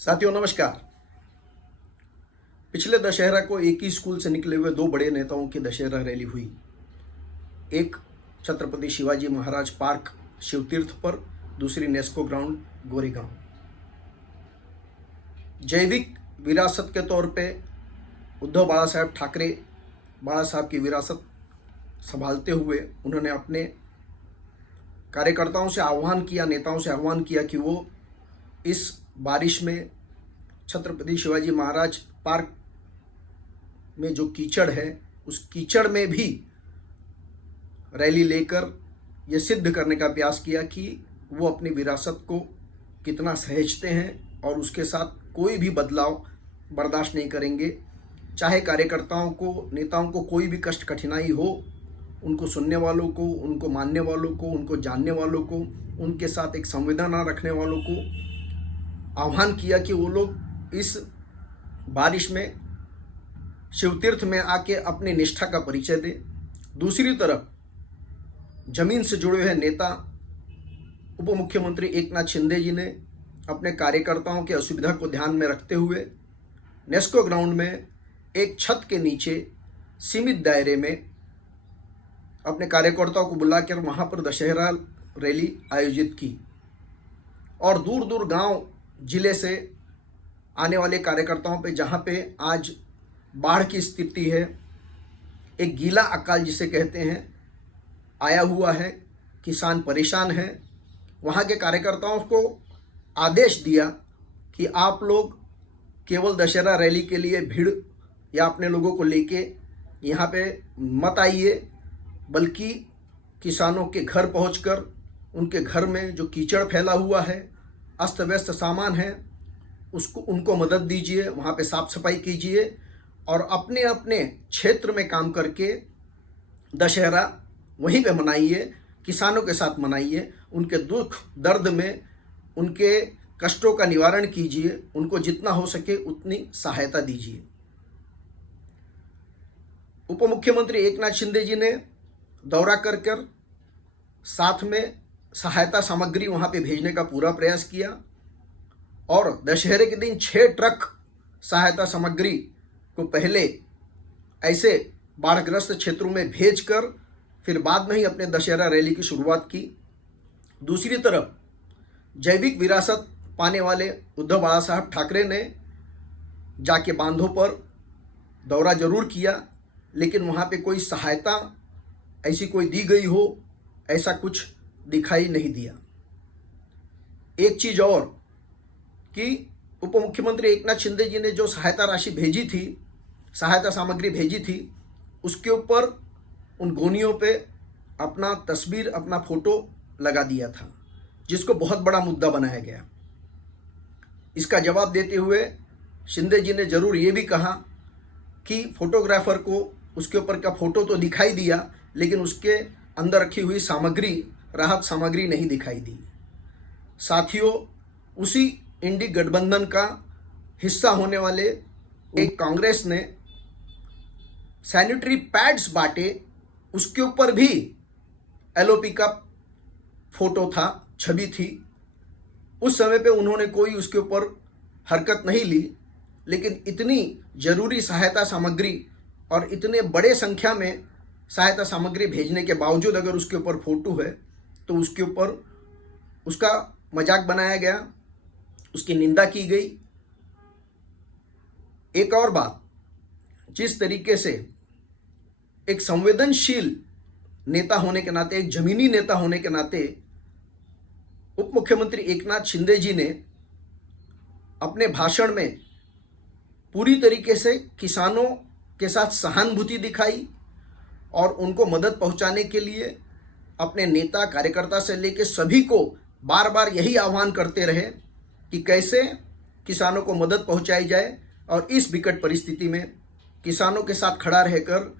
साथियों नमस्कार। पिछले दशहरा को एक ही स्कूल से निकले हुए दो बड़े नेताओं की दशहरा रैली हुई। एक छत्रपति शिवाजी महाराज पार्क शिवतीर्थ पर, दूसरी नेस्को ग्राउंड गोरेगांव। जैविक विरासत के तौर पे उद्धव बाला साहब ठाकरे बाला साहब की विरासत संभालते हुए उन्होंने अपने कार्यकर्ताओं से आह्वान किया, नेताओं से आह्वान किया कि वो इस बारिश में छत्रपति शिवाजी महाराज पार्क में जो कीचड़ है उस कीचड़ में भी रैली लेकर ये सिद्ध करने का प्रयास किया कि वो अपनी विरासत को कितना सहेजते हैं और उसके साथ कोई भी बदलाव बर्दाश्त नहीं करेंगे। चाहे कार्यकर्ताओं को, नेताओं को कोई भी कष्ट कठिनाई हो, उनको सुनने वालों को, उनको मानने वालों को, उनको जानने वालों को, उनके साथ एक संवेदना रखने वालों को आह्वान किया कि वो लोग इस बारिश में शिवतीर्थ में आके अपनी निष्ठा का परिचय दें। दूसरी तरफ जमीन से जुड़े हुए नेता उप मुख्यमंत्री एकनाथ शिंदे जी ने अपने कार्यकर्ताओं की असुविधा को ध्यान में रखते हुए नेस्को ग्राउंड में एक छत के नीचे सीमित दायरे में अपने कार्यकर्ताओं को बुलाकर वहाँ पर दशहरा रैली आयोजित की और दूर दूर गांव जिले से आने वाले कार्यकर्ताओं पे, जहाँ पे आज बाढ़ की स्थिति है, एक गीला अकाल जिसे कहते हैं आया हुआ है, किसान परेशान हैं, वहाँ के कार्यकर्ताओं को आदेश दिया कि आप लोग केवल दशहरा रैली के लिए भीड़ या अपने लोगों को लेके यहाँ पे मत आइए, बल्कि किसानों के घर पहुंचकर उनके घर में जो कीचड़ फैला हुआ है, अस्त व्यस्त सामान है, उसको उनको मदद दीजिए, वहाँ पे साफ सफाई कीजिए और अपने अपने क्षेत्र में काम करके दशहरा वहीं पे मनाइए, किसानों के साथ मनाइए, उनके दुख दर्द में उनके कष्टों का निवारण कीजिए, उनको जितना हो सके उतनी सहायता दीजिए। उप मुख्यमंत्री एकनाथ शिंदे जी ने दौरा कर साथ में सहायता सामग्री वहाँ पे भेजने का पूरा प्रयास किया और दशहरे के दिन 6 ट्रक सहायता सामग्री को पहले ऐसे बाढ़ग्रस्त क्षेत्रों में भेजकर फिर बाद में ही अपने दशहरा रैली की शुरुआत की। दूसरी तरफ जैविक विरासत पाने वाले उद्धव बाला साहब ठाकरे ने जाके बांधों पर दौरा जरूर किया, लेकिन वहाँ पे कोई सहायता ऐसी कोई दी गई हो ऐसा कुछ दिखाई नहीं दिया। एक चीज और कि उप मुख्यमंत्री एकनाथ शिंदे जी ने जो सहायता राशि भेजी थी, सहायता सामग्री भेजी थी, उसके ऊपर उन गोनियों पे अपना तस्वीर, अपना फोटो लगा दिया था, जिसको बहुत बड़ा मुद्दा बनाया गया। इसका जवाब देते हुए शिंदे जी ने जरूर ये भी कहा कि फोटोग्राफर को उसके ऊपर का फोटो तो दिखाई दिया, लेकिन उसके अंदर रखी हुई सामग्री, राहत सामग्री नहीं दिखाई दी। साथियों, उसी इंडी गठबंधन का हिस्सा होने वाले एक कांग्रेस ने सैनिटरी पैड्स बांटे, उसके ऊपर भी एलओपी का फोटो था, छवि थी। उस समय पे उन्होंने कोई उसके ऊपर हरकत नहीं ली, लेकिन इतनी जरूरी सहायता सामग्री और इतने बड़े संख्या में सहायता सामग्री भेजने के बावजूद अगर उसके ऊपर फोटो है तो उसके ऊपर उसका मजाक बनाया गया, उसकी निंदा की गई। एक और बात, जिस तरीके से एक संवेदनशील नेता होने के नाते, एक जमीनी नेता होने के नाते उप मुख्यमंत्री एकनाथ शिंदे जी ने अपने भाषण में पूरी तरीके से किसानों के साथ सहानुभूति दिखाई और उनको मदद पहुंचाने के लिए अपने नेता कार्यकर्ता से लेकर सभी को बार बार यही आह्वान करते रहे कि कैसे किसानों को मदद पहुंचाई जाए और इस विकट परिस्थिति में किसानों के साथ खड़ा रहकर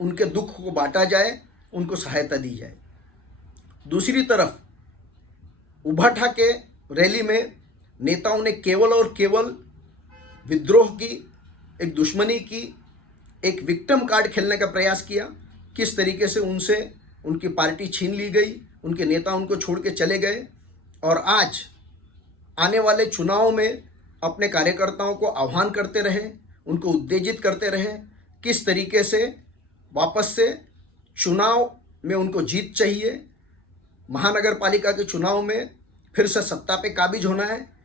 उनके दुख को बांटा जाए, उनको सहायता दी जाए। दूसरी तरफ उभा ठाके रैली में नेताओं ने केवल और केवल विद्रोह की, एक दुश्मनी की, एक विक्टिम कार्ड खेलने का प्रयास किया। किस तरीके से उनसे उनकी पार्टी छीन ली गई, उनके नेता उनको छोड़ के चले गए और आज आने वाले चुनाव में अपने कार्यकर्ताओं को आह्वान करते रहे, उनको उत्तेजित करते रहे, किस तरीके से वापस से चुनाव में उनको जीत चाहिए, महानगर पालिका के चुनाव में फिर से सत्ता पे काबिज होना है।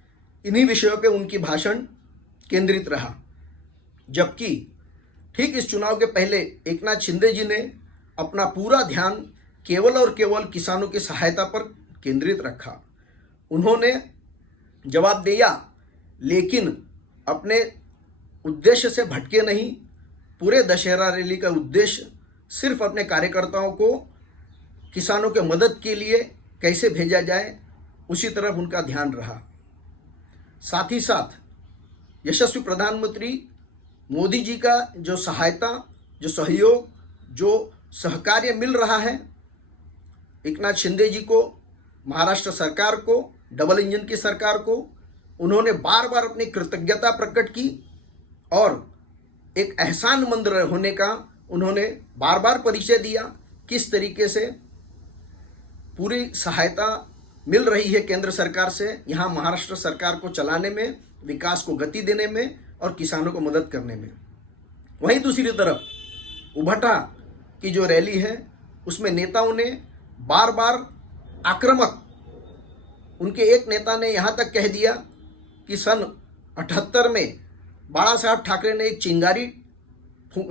इन्हीं विषयों पे उनकी भाषण केंद्रित रहा। जबकि ठीक इस चुनाव के पहले एकनाथ शिंदे जी ने अपना पूरा ध्यान केवल और केवल किसानों की सहायता पर केंद्रित रखा। उन्होंने जवाब दिया, लेकिन अपने उद्देश्य से भटके नहीं। पूरे दशहरा रैली का उद्देश्य सिर्फ अपने कार्यकर्ताओं को किसानों के मदद के लिए कैसे भेजा जाए, उसी तरफ उनका ध्यान रहा। साथ ही साथ यशस्वी प्रधानमंत्री मोदी जी का जो सहायता, जो सहयोग, जो सहकार्य मिल रहा है एकनाथ शिंदे जी को, महाराष्ट्र सरकार को, डबल इंजन की सरकार को, उन्होंने बार बार अपनी कृतज्ञता प्रकट की और एक एहसानमंद होने का उन्होंने बार बार परिचय दिया। किस तरीके से पूरी सहायता मिल रही है केंद्र सरकार से यहाँ महाराष्ट्र सरकार को चलाने में, विकास को गति देने में और किसानों को मदद करने में। वहीं दूसरी तरफ उभटा की जो रैली है उसमें नेताओं ने बार बार आक्रामक, उनके एक नेता ने यहाँ तक कह दिया कि सन 78 में बाला साहब ठाकरे ने एक चिंगारी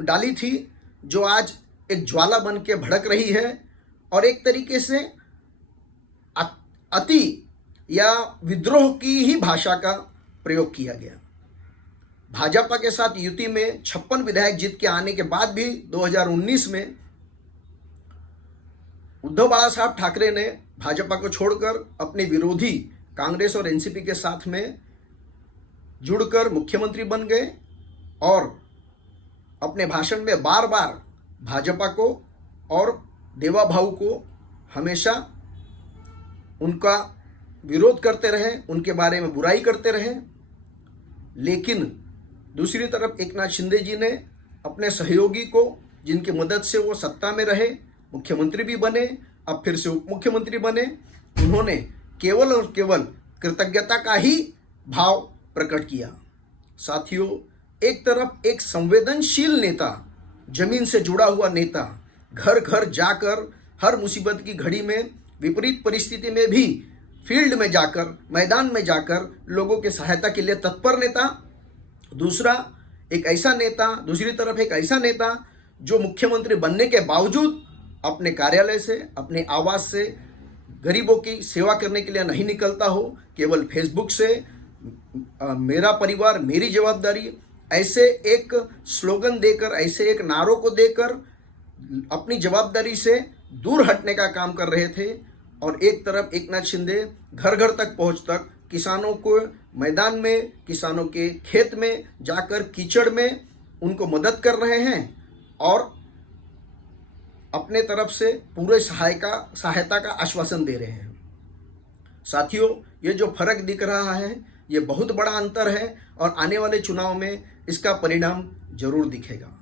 डाली थी जो आज एक ज्वाला बन के भड़क रही है, और एक तरीके से अति या विद्रोह की ही भाषा का प्रयोग किया गया। भाजपा के साथ युति में 56 विधायक जीत के आने के बाद भी 2019 में उद्धव बाला साहब ठाकरे ने भाजपा को छोड़कर अपने विरोधी कांग्रेस और एनसीपी के साथ में जुड़कर मुख्यमंत्री बन गए और अपने भाषण में बार बार भाजपा को और देवा भाऊ को हमेशा उनका विरोध करते रहे, उनके बारे में बुराई करते रहे। लेकिन दूसरी तरफ एकनाथ शिंदे जी ने अपने सहयोगी को, जिनकी मदद से वो सत्ता में रहे, मुख्यमंत्री भी बने, अब फिर से उप मुख्यमंत्री बने, उन्होंने केवल और केवल कृतज्ञता का ही भाव प्रकट किया। साथियों, एक तरफ एक संवेदनशील नेता, जमीन से जुड़ा हुआ नेता, घर घर जाकर हर मुसीबत की घड़ी में, विपरीत परिस्थिति में भी फील्ड में जाकर, मैदान में जाकर लोगों की सहायता के लिए तत्पर नेता। दूसरी तरफ एक ऐसा नेता जो मुख्यमंत्री बनने के बावजूद अपने कार्यालय से, अपने आवास से गरीबों की सेवा करने के लिए नहीं निकलता हो, केवल फेसबुक से मेरा परिवार मेरी जवाबदारी ऐसे एक स्लोगन देकर, ऐसे एक नारों को देकर अपनी जवाबदारी से दूर हटने का काम कर रहे थे। और एक तरफ एकनाथ शिंदे घर घर तक पहुंच तक किसानों को मैदान में, किसानों के खेत में जाकर कीचड़ में उनको मदद कर रहे हैं और अपने तरफ से पूरे सहायता का आश्वासन दे रहे हैं। साथियों, ये जो फर्क दिख रहा है ये बहुत बड़ा अंतर है और आने वाले चुनाव में इसका परिणाम जरूर दिखेगा।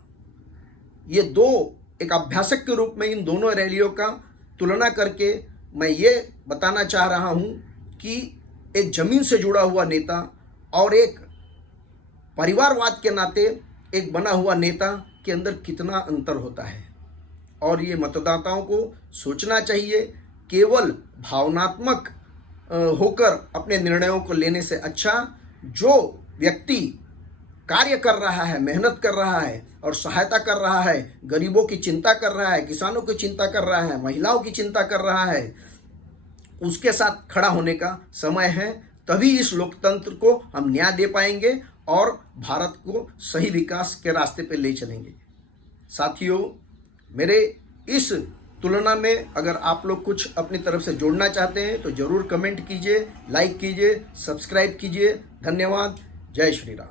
ये दो, एक अभ्यासक के रूप में इन दोनों रैलियों का तुलना करके मैं ये बताना चाह रहा हूँ कि एक जमीन से जुड़ा हुआ नेता और एक परिवारवाद के नाते एक बना हुआ नेता के अंदर कितना अंतर होता है। और ये मतदाताओं को सोचना चाहिए, केवल भावनात्मक होकर अपने निर्णयों को लेने से अच्छा जो व्यक्ति कार्य कर रहा है, मेहनत कर रहा है और सहायता कर रहा है, गरीबों की चिंता कर रहा है, किसानों की चिंता कर रहा है, महिलाओं की चिंता कर रहा है, उसके साथ खड़ा होने का समय है। तभी इस लोकतंत्र को हम न्याय दे पाएंगे और भारत को सही विकास के रास्ते पर ले चलेंगे। साथियों, मेरे इस तुलना में अगर आप लोग कुछ अपनी तरफ से जोड़ना चाहते हैं तो जरूर कमेंट कीजिए, लाइक कीजिए, सब्सक्राइब कीजिए। धन्यवाद। जय श्री राम।